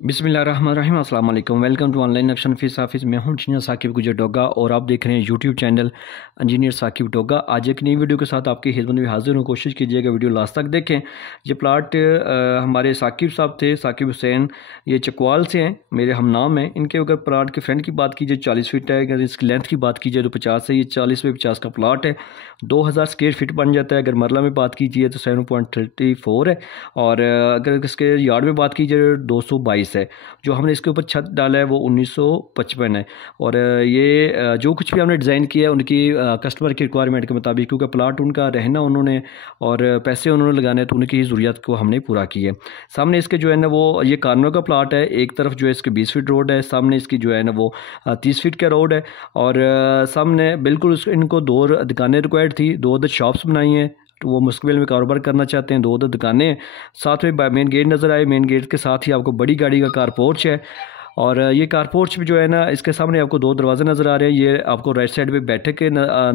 बिस्मिल्लाहिर्रहमानिर्रहीम अस्सलाम वालेकुम। Welcome to online action fees office. मैं हूं इंजीनियर साकिब गुजर डोगा और आप देख रहे हैं YouTube channel engineer Saqib Doga. आज एक नई वीडियो के साथ आपकी खिदमत में हाजिर हूं। कोशिश कीजिएगा वीडियो लास्ट तक देखें। ये प्लाट हमारे साकिब साहब थे, साकिब हुसैन, ये चकवाल से हैं, मेरे हम नाम हैं इनके। अगर प्लाट के फ्रंट की बात कीजिए 40 फीट है, अगर इसकी लेंथ की बात कीजिए तो 50 है। ये 40 पे 50 का प्लाट है, 2000 स्क्वायर फीट बन जाता है। अगर मरला में बात कीजिए तो 7.34 है, और अगर इसके यार्ड में बात कीजिए 222 है। जो हमने इसके ऊपर छत डाला है वो 1955 है। और ये जो कुछ भी हमने डिज़ाइन किया है उनकी कस्टमर की रिक्वायरमेंट के मुताबिक, क्योंकि प्लाट उनका रहना उन्होंने और पैसे उन्होंने लगाने हैं, तो उनकी ही ज़रूरियात को हमने पूरा किया है। सामने इसके जो है ना वो ये कार्नर का प्लाट है। एक तरफ जो है इसके 20 फीट रोड है, सामने इसकी जो है ना वो 30 फीट का रोड है। और सामने बिल्कुल इनको 2 दुकानें रिक्वायर्ड थी, 2 अदर शॉप्स बनाई हैं। तो वो मुस्तकबिल में कारोबार करना चाहते हैं। 2 अदर दुकानें हैं, साथ में मेन गेट नज़र आए। मेन गेट के साथ ही आपको बड़ी गाड़ी का कार पोर्च है। और ये कार पोर्च भी जो है ना, इसके सामने आपको 2 दरवाजे नज़र आ रहे हैं। ये आपको राइट साइड पे बैठक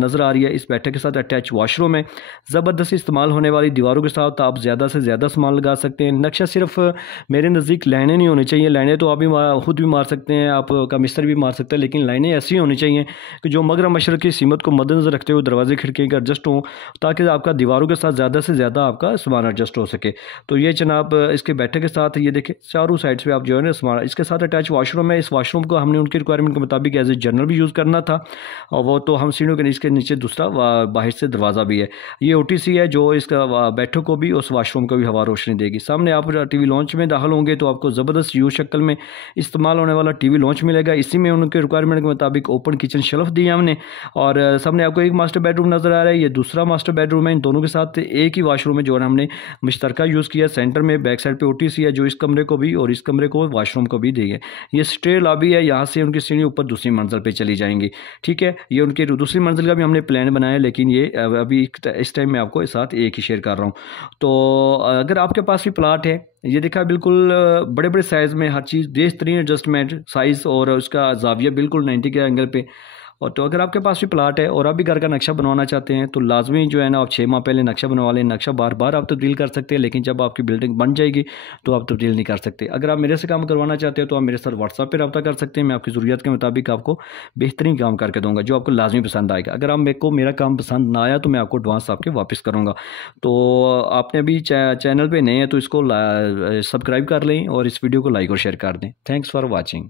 नज़र आ रही है। इस बैठक के साथ अटैच वॉशरूम है। ज़बरदस्त इस्तेमाल होने वाली दीवारों के साथ आप ज़्यादा से ज़्यादा सामान लगा सकते हैं। नक्शा सिर्फ मेरे नज़दीक लाइनें नहीं होनी चाहिए। लाइनें तो आप भी खुद भी मार सकते हैं, आपका मिस्त्री भी मार सकते हैं, लेकिन लाइनें ऐसी होनी चाहिए कि जो मगरब मशरक़ की सीमत को मद्देनज़र रखते हुए दरवाजे खिड़की का एडजस्ट हों, ताकि आपका दीवारों के साथ ज़्यादा से ज़्यादा आपका सामान एडजस्ट हो सके। तो ये जनाब इसके बैठक के साथ ये देखें, चारों साइड से आप जो है ना सामान, इसके साथ अटैच वॉशरूम है। इस वॉशरूम को हमने उनकी रिक्वायरमेंट के मुताबिक एज ए जनरल भी यूज़ करना था, और वो तो हम सीढ़ियों के इसके नीचे दूसरा बाहर से दरवाज़ा भी है। ये OTC है जो इसका बैठक को भी, उस वॉशरूम को भी हवा रोशनी देगी। सामने आप टीवी लॉन्च में दाखिल होंगे तो आपको ज़बरदस्त यू शक्ल में इस्तेमाल होने वाला टीवी लॉन्च मिलेगा। इसी में उनके रिक्वायरमेंट के मुताबिक ओपन किचन शेल्फ दी है हमने। और सामने आपको एक मास्टर बेडरूम नज़र आ रहा है, ये दूसरा मास्टर बेडरूम है। इन दोनों के साथ एक ही वॉशरूम है जो हमने मुश्तरका यूज़ किया। सेंटर में बैक साइड पे OTC है जो इस कमरे को भी और इस कमरे को वॉशरूम को भी दी है। ये स्टे लॉबी है, यहाँ से उनकी सीढ़ी ऊपर दूसरी मंजिल पे चली जाएंगी। ठीक है, ये उनकी दूसरी मंजिल का भी हमने प्लान बनाया है, लेकिन ये अभी इस टाइम में आपको साथ एक ही शेयर कर रहा हूँ। तो अगर आपके पास भी प्लाट है, ये देखा बिल्कुल बड़े बड़े साइज़ में, हर चीज़ बेहतरीन एडजस्टमेंट साइज़ और उसका जाविया बिल्कुल 90 के एंगल पे। और तो अगर आपके पास भी प्लाट है और आप भी घर का नक्शा बनवाना चाहते हैं तो लाजमी जो है ना आप 6 माह पहले नक्शा बनवा लें। नक्शा बार बार आप तब्दील कर सकते हैं, लेकिन जब आपकी बिल्डिंग बन जाएगी तो आप तब्दील नहीं कर सकते। अगर आप मेरे से काम करवाना चाहते हैं तो आप मेरे साथ व्हाट्सएप पे रब्ता कर सकते हैं। मैं आपकी ज़रूरत के मुताबिक आपको बेहतरीन काम करके दूँगा जो आपको लाजमी पसंद आएगा। अगर आप मेरे को मेरा काम पसंद ना आया तो मैं आपको एडवांस आपके वापस करूँगा। तो आपने अभी चैनल पर नए हैं तो इसको सब्सक्राइब कर लें और इस वीडियो को लाइक और शेयर कर दें। Thanks for watching.